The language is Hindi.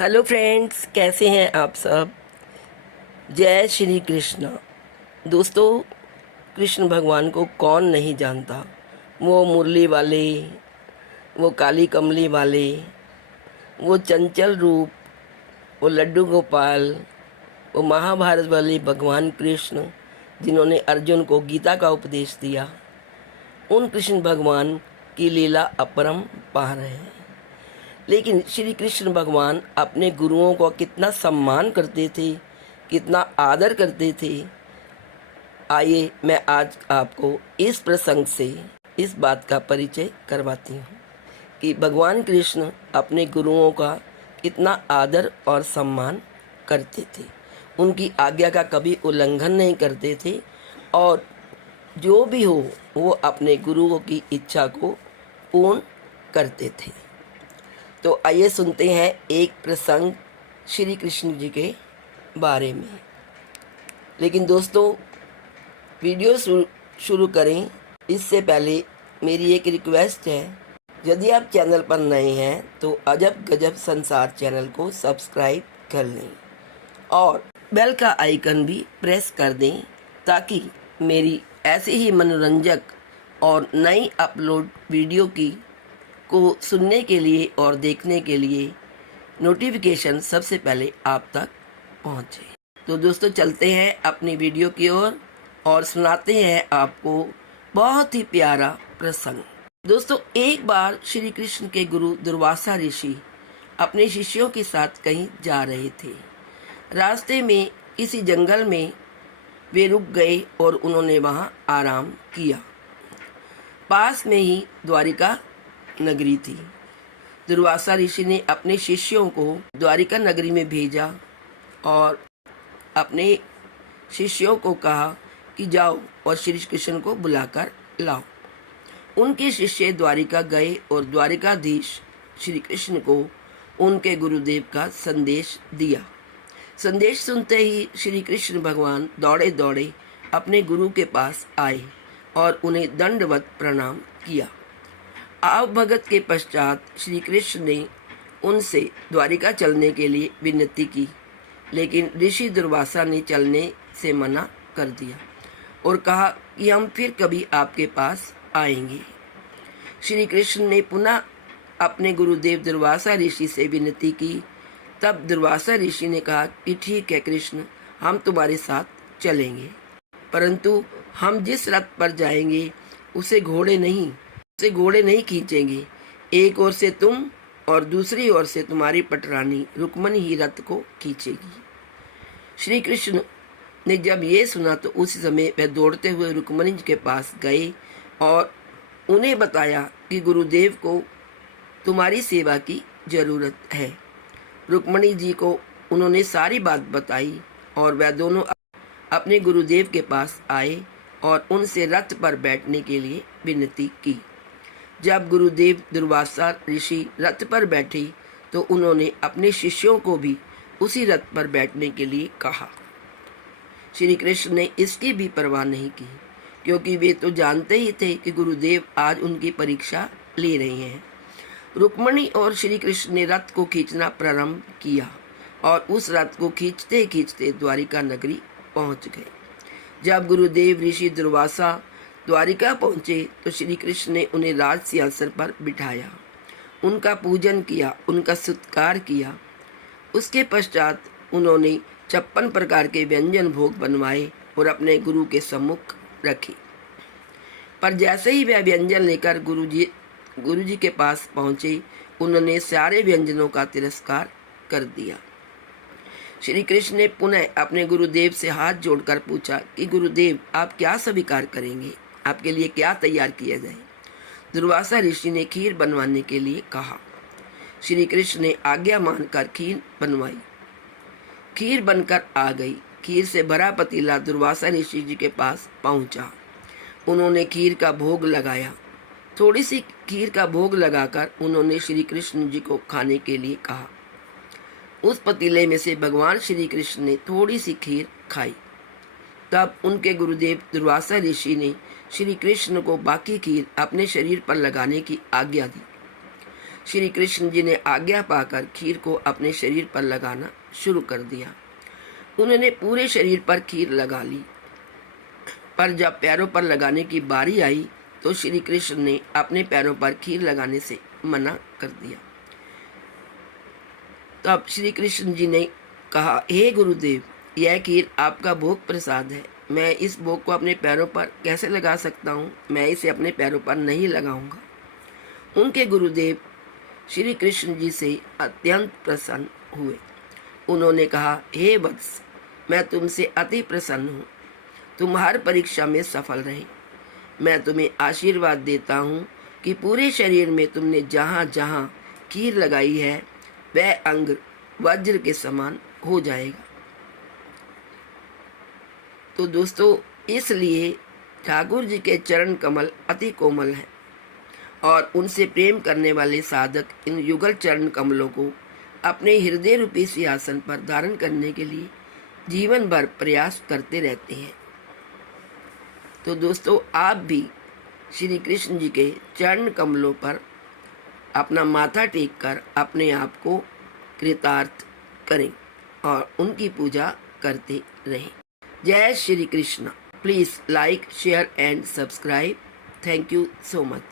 हेलो फ्रेंड्स, कैसे हैं आप सब। जय श्री कृष्ण। दोस्तों, कृष्ण भगवान को कौन नहीं जानता। वो मुरली वाले, वो काली कमली वाले, वो चंचल रूप, वो लड्डू गोपाल, वो महाभारत वाले भगवान कृष्ण जिन्होंने अर्जुन को गीता का उपदेश दिया। उन कृष्ण भगवान की लीला अपरंपार है। लेकिन श्री कृष्ण भगवान अपने गुरुओं को कितना सम्मान करते थे, कितना आदर करते थे। आइए मैं आज आपको इस प्रसंग से इस बात का परिचय करवाती हूँ कि भगवान कृष्ण अपने गुरुओं का कितना आदर और सम्मान करते थे। उनकी आज्ञा का कभी उल्लंघन नहीं करते थे और जो भी हो वो अपने गुरुओं की इच्छा को पूर्ण करते थे। तो आइए सुनते हैं एक प्रसंग श्री कृष्ण जी के बारे में। लेकिन दोस्तों, वीडियो शुरू करें इससे पहले मेरी एक रिक्वेस्ट है। यदि आप चैनल पर नए हैं तो अजब गजब संसार चैनल को सब्सक्राइब कर लें और बेल का आइकन भी प्रेस कर दें ताकि मेरी ऐसी ही मनोरंजक और नई अपलोड वीडियो को सुनने के लिए और देखने के लिए नोटिफिकेशन सबसे पहले आप तक पहुंचे। तो दोस्तों, चलते हैं अपनी वीडियो की ओर और सुनाते हैं आपको बहुत ही प्यारा प्रसंग। दोस्तों, एक बार श्री कृष्ण के गुरु दुर्वासा ऋषि अपने शिष्यों के साथ कहीं जा रहे थे। रास्ते में किसी जंगल में वे रुक गए और उन्होंने वहां आराम किया। पास में ही द्वारिका नगरी थी। दुर्वासा ऋषि ने अपने शिष्यों को द्वारिका नगरी में भेजा और अपने शिष्यों को कहा कि जाओ और श्री कृष्ण को बुलाकर लाओ। उनके शिष्य द्वारिका गए और द्वारिकाधीश श्री कृष्ण को उनके गुरुदेव का संदेश दिया। संदेश सुनते ही श्री कृष्ण भगवान दौड़े दौड़े अपने गुरु के पास आए और उन्हें दंडवत प्रणाम किया। आवभगत के पश्चात श्री कृष्ण ने उनसे द्वारिका चलने के लिए विनती की, लेकिन ऋषि दुर्वासा ने चलने से मना कर दिया और कहा कि हम फिर कभी आपके पास आएंगे। श्री कृष्ण ने पुनः अपने गुरुदेव दुर्वासा ऋषि से विनती की। तब दुर्वासा ऋषि ने कहा कि ठीक है कृष्ण, हम तुम्हारे साथ चलेंगे, परंतु हम जिस रथ पर जाएंगे उसे घोड़े नहीं खींचेंगे। एक ओर से तुम और दूसरी ओर से तुम्हारी पटरानी रुक्मणी ही रथ को खींचेगी। श्री कृष्ण ने जब ये सुना तो उस समय वह दौड़ते हुए रुक्मणी के पास गए और उन्हें बताया कि गुरुदेव को तुम्हारी सेवा की जरूरत है। रुक्मणी जी को उन्होंने सारी बात बताई और वह दोनों अपने गुरुदेव के पास आए और उनसे रथ पर बैठने के लिए विनती की। जब गुरुदेव दुर्वासा ऋषि रथ पर बैठे तो उन्होंने अपने शिष्यों को भी उसी रथ पर बैठने के लिए कहा। श्री कृष्ण ने इसकी भी परवाह नहीं की, क्योंकि वे तो जानते ही थे कि गुरुदेव आज उनकी परीक्षा ले रहे हैं। रुक्मणी और श्री कृष्ण ने रथ को खींचना प्रारंभ किया और उस रथ को खींचते खींचते द्वारिका नगरी पहुंच गए। जब गुरुदेव ऋषि दुर्वासा द्वारिका पहुंचे तो श्री कृष्ण ने उन्हें राज सिंहासन पर बिठाया, उनका पूजन किया, उनका सत्कार किया। उसके पश्चात उन्होंने 56 प्रकार के व्यंजन भोग बनवाए और अपने गुरु के सम्मुख रखे। पर जैसे ही वह व्यंजन लेकर गुरु जी के पास पहुंचे, उन्होंने सारे व्यंजनों का तिरस्कार कर दिया। श्री कृष्ण ने पुनः अपने गुरुदेव से हाथ जोड़कर पूछा कि गुरुदेव, आप क्या स्वीकार करेंगे, आपके लिए क्या तैयार किया जाए। दुर्वासा ऋषि ने खीर बनवाने के लिए कहा। श्री कृष्ण ने आज्ञा मानकर खीर बनवाई। खीर बनकर आ गई। खीर से भरा पतीला दुर्वासा ऋषि जी के पास पहुंचा। उन्होंने खीर का भोग लगाया। थोड़ी सी खीर का भोग लगाकर उन्होंने श्री कृष्ण जी को खाने के लिए कहा। उस पतीले में से भगवान श्री कृष्ण ने थोड़ी सी खीर खाई। तब उनके गुरुदेव दुर्वासा ऋषि ने श्री कृष्ण को बाकी खीर अपने शरीर पर लगाने की आज्ञा दी। श्री कृष्ण जी ने आज्ञा पाकर खीर को अपने शरीर पर लगाना शुरू कर दिया। उन्होंने पूरे शरीर पर खीर लगा ली, पर जब पैरों पर लगाने की बारी आई तो श्री कृष्ण ने अपने पैरों पर खीर लगाने से मना कर दिया। तब श्री कृष्ण जी ने कहा, हे गुरुदेव, यह खीर आपका भोग प्रसाद है, मैं इस भोग को अपने पैरों पर कैसे लगा सकता हूँ? मैं इसे अपने पैरों पर नहीं लगाऊंगा। उनके गुरुदेव श्री कृष्ण जी से अत्यंत प्रसन्न हुए। उन्होंने कहा, हे वत्स, मैं तुमसे अति प्रसन्न हूँ। तुम हर परीक्षा में सफल रहे। मैं तुम्हें आशीर्वाद देता हूँ कि पूरे शरीर में तुमने जहाँ जहाँ खीर लगाई है वह अंग वज्र के समान हो जाएगा। तो दोस्तों, इसलिए ठाकुर जी के चरण कमल अति कोमल हैं और उनसे प्रेम करने वाले साधक इन युगल चरण कमलों को अपने हृदय रूपी सिंहासन पर धारण करने के लिए जीवन भर प्रयास करते रहते हैं। तो दोस्तों, आप भी श्री कृष्ण जी के चरण कमलों पर अपना माथा टेक कर अपने आप को कृतार्थ करें और उनकी पूजा करते रहें। जय Shri Krishna. Please like, share and subscribe. Thank you so much.